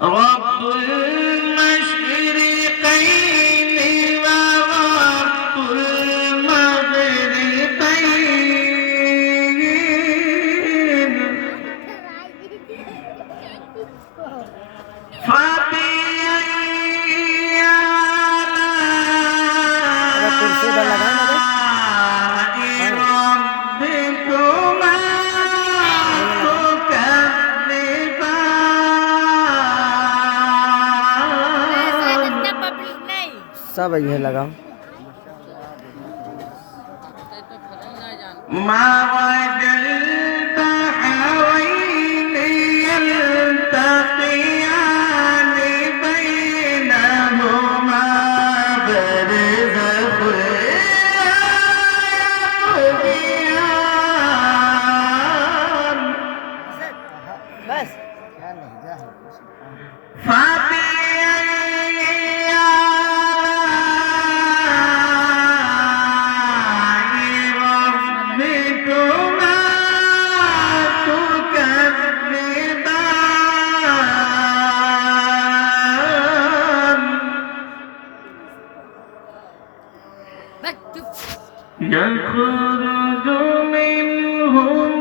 رب المشرقين ورب المغربين فبأي آلاء ربكما تكذبان सब ये लगाओ مرج البحرين يلتقيان بينهما برزخ يبغيان बस فبأي آلاء ربكما تكذبان يخرج منهما